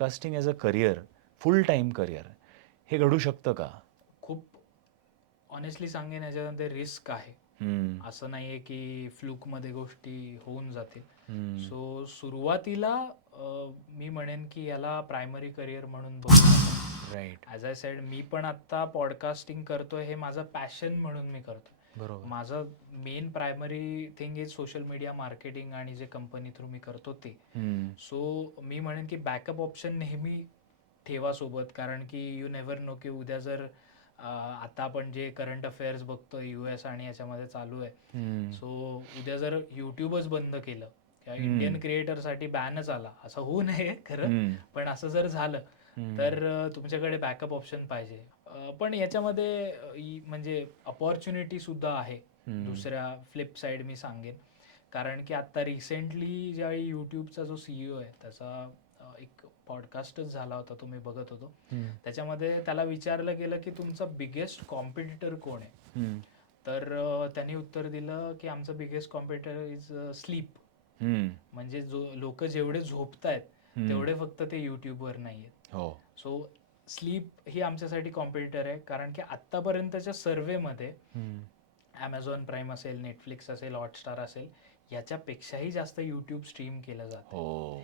Podcasting as a career, full time career हे घडू शकतं का? खूप ऑनेस्टली सांगेन याच्यामध्ये रिस्क आहे. हम्म, असं नाही आहे की फ्लूकमध्ये गोष्टी होऊन जातील. हम्म, सो सुरुवातीला मी म्हणेन की याला प्रायमरी करिअर म्हणून बघू नका. राईट. ॲज आय सेड, मी पण आत्ता पॉडकास्टिंग करतोय, हे माझं पॅशन म्हणून मी करतो. बरोबर. माझं main primary thing is social media marketing आणि जे कंपनी थ्रू मी करतो ते. हम्म, सो मी म्हणेन की बॅकअप ऑप्शन नेहमी ठेवा सोबत, कारण की यू नेव्हर नो की उद्या जर आता आपण जे करंट अफेअर्स बघतो US आणि याच्यामध्ये चालू आहे. हम्म, सो उद्या जर यूट्यूबच बंद केलं किंवा इंडियन हम्म, क्रिएटरसाठी बॅनच आला, असं होऊ नये खरं, हम्म, पण असं जर झालं हम्म, तर तुमच्याकडे बॅकअप ऑप्शन पाहिजे. पण याच्यामध्ये म्हणजे अपॉर्च्युनिटी सुद्धा आहे. हम्म, दुसऱ्या फ्लिप साईड मी सांगेन, कारण की आता रिसेंटली ज्यावेळी यूट्यूबचा जो CEO आहे त्याचा एक पॉडकास्टच झाला होता, तो मी बघत होतो. हम्म, त्याच्यामध्ये त्याला विचारलं गेलं की तुमचा बिगेस्ट कॉम्पिटिटर कोण आहे. हम्म, तर त्यांनी उत्तर दिलं की आमचं बिगेस्ट कॉम्पिटिटर इज स्लीप. हम्म, म्हणजे लोक जेवढे झोपतायत हम्म. तेवढे फक्त ते यूट्यूबवर नाही आहेत. हो. सो स्लीप ही आमच्यासाठी कॉम्पिटिटर आहे, कारण की आत्तापर्यंतच्या सर्वेमध्ये हम्म, ॲमेझॉन प्राईम असेल, नेटफ्लिक्स असेल, हॉटस्टार असेल, याच्यापेक्षाही जास्त यूट्यूब स्ट्रीम केलं जातं. हो.